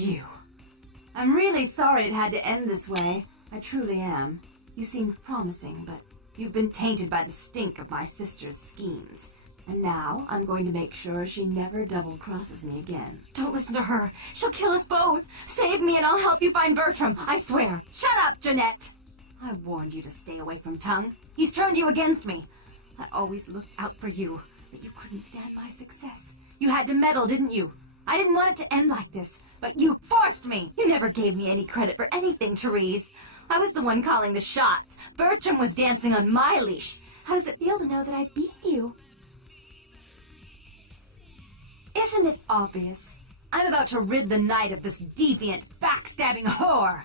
You. I'm really sorry it had to end this way. I truly am. You seemed promising, but you've been tainted by the stink of my sister's schemes. And now, I'm going to make sure she never double-crosses me again. Don't listen to her. She'll kill us both. Save me and I'll help you find Bertram, I swear. Shut up, Jeanette! I warned you to stay away from Tongue. He's turned you against me. I always looked out for you, but you couldn't stand my success. You had to meddle, didn't you? I didn't want it to end like this, but you forced me! You never gave me any credit for anything, Therese. I was the one calling the shots. Bertram was dancing on my leash. How does it feel to know that I beat you? Isn't it obvious? I'm about to rid the night of this deviant, backstabbing whore!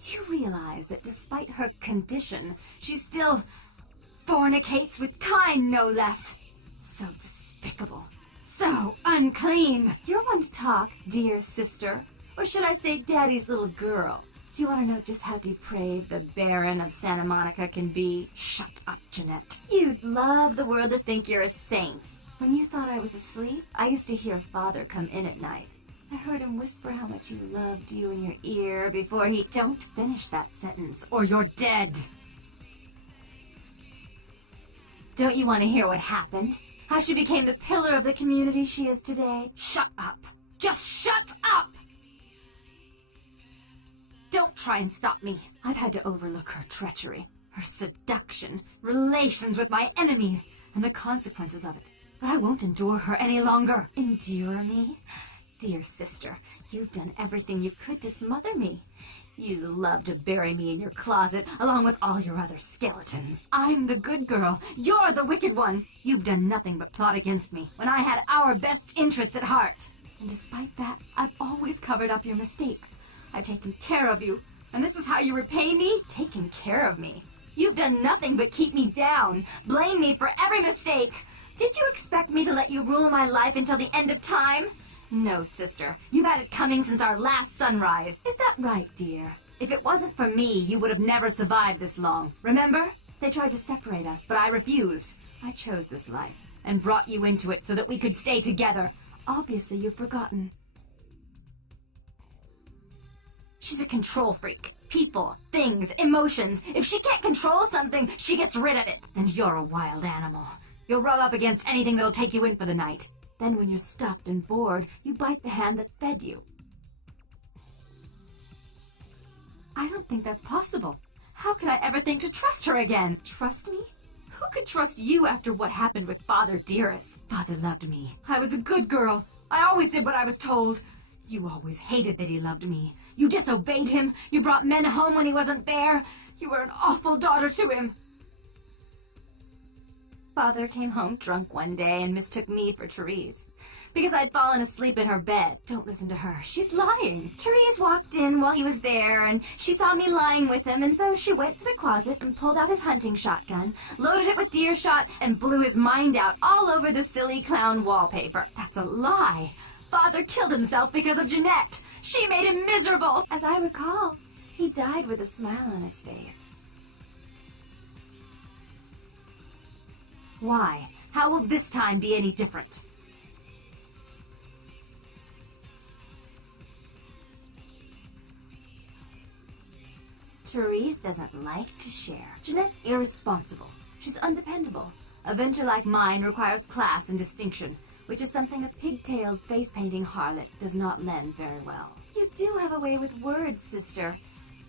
Do you realize that despite her condition, she still fornicates with kind, no less? So despicable. So unclean! You're one to talk, dear sister. Or should I say daddy's little girl? Do you want to know just how depraved the Baron of Santa Monica can be? Shut up, Jeanette. You'd love the world to think you're a saint. When you thought I was asleep, I used to hear Father come in at night. I heard him whisper how much he loved you in your ear before he... Don't finish that sentence, or you're dead! Don't you want to hear what happened? How she became the pillar of the community she is today? Shut up! Just shut up! Don't try and stop me. I've had to overlook her treachery, her seduction, relations with my enemies, and the consequences of it. But I won't endure her any longer. Endure me? Dear sister, you've done everything you could to smother me. You love to bury me in your closet, along with all your other skeletons. I'm the good girl. You're the wicked one. You've done nothing but plot against me, when I had our best interests at heart. And despite that, I've always covered up your mistakes. I've taken care of you. And this is how you repay me? Taken care of me. You've done nothing but keep me down. Blame me for every mistake. Did you expect me to let you rule my life until the end of time? No, sister. You've had it coming since our last sunrise. Is that right, dear? If it wasn't for me, you would have never survived this long. Remember? They tried to separate us, but I refused. I chose this life, and brought you into it so that we could stay together. Obviously, you've forgotten. She's a control freak. People, things, emotions. If she can't control something, she gets rid of it. And you're a wild animal. You'll rub up against anything that'll take you in for the night. Then when you're stuffed and bored, you bite the hand that fed you. I don't think that's possible. How could I ever think to trust her again? Trust me? Who could trust you after what happened with Father Dearest? Father loved me. I was a good girl. I always did what I was told. You always hated that he loved me. You disobeyed him. You brought men home when he wasn't there. You were an awful daughter to him. Father came home drunk one day and mistook me for Therese. Because I'd fallen asleep in her bed. Don't listen to her. She's lying. Therese walked in while he was there, and she saw me lying with him, and so she went to the closet and pulled out his hunting shotgun, loaded it with deer shot, and blew his mind out all over the silly clown wallpaper. That's a lie. Father killed himself because of Jeanette. She made him miserable. As I recall, he died with a smile on his face. Why? How will this time be any different? Therese doesn't like to share. Jeanette's irresponsible. She's undependable. A venture like mine requires class and distinction, which is something a pigtailed face-painting harlot does not lend very well. You do have a way with words, sister.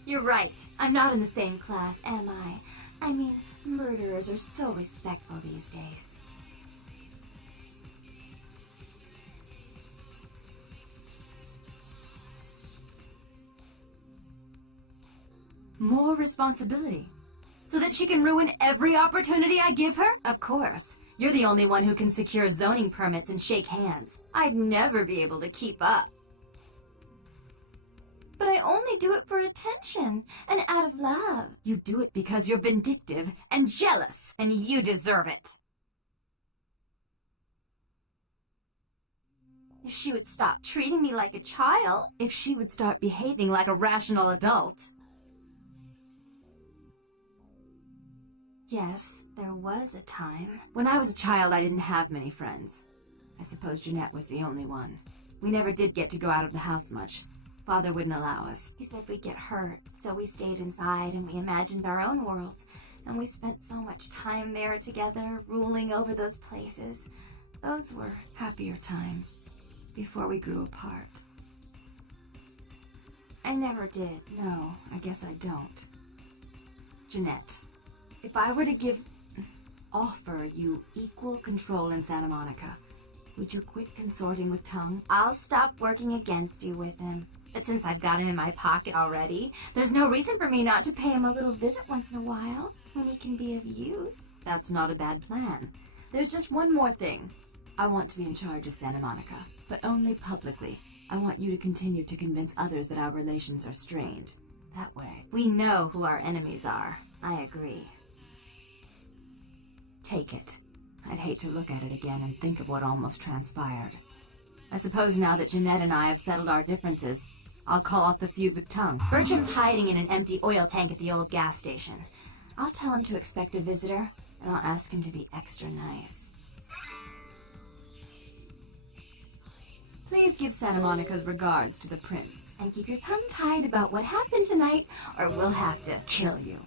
You're right. I'm not in the same class, am I? I mean, murderers are so respectful these days. More responsibility. So that she can ruin every opportunity I give her? Of course. You're the only one who can secure zoning permits and shake hands. I'd never be able to keep up. But I only do it for attention, and out of love. You do it because you're vindictive and jealous, and you deserve it. If she would stop treating me like a child, if she would start behaving like a rational adult. Yes, there was a time. When I was a child, I didn't have many friends. I suppose Jeanette was the only one. We never did get to go out of the house much. Father wouldn't allow us. He said we'd get hurt, so we stayed inside and we imagined our own worlds. And we spent so much time there together, ruling over those places. Those were Happier times, before we grew apart. I never did. No, I guess I don't. Jeanette, if I were to offer you equal control in Santa Monica, would you quit consorting with Tongue? I'll stop working against you with him. But since I've got him in my pocket already, there's no reason for me not to pay him a little visit once in a while, when he can be of use. That's not a bad plan. There's just one more thing. I want to be in charge of Santa Monica, but only publicly. I want you to continue to convince others that our relations are strained. That way, We know who our enemies are. I agree. take it. I'd hate to look at it again and think of what almost transpired. I suppose now that Jeanette and I have settled our differences, I'll call off the feud with Tongue. Bertram's hiding in an empty oil tank at the old gas station. I'll tell him to expect a visitor, And I'll ask him to be extra nice. Please give Santa Monica's regards to the prince. and keep your tongue tied about what happened tonight, or we'll have to kill you.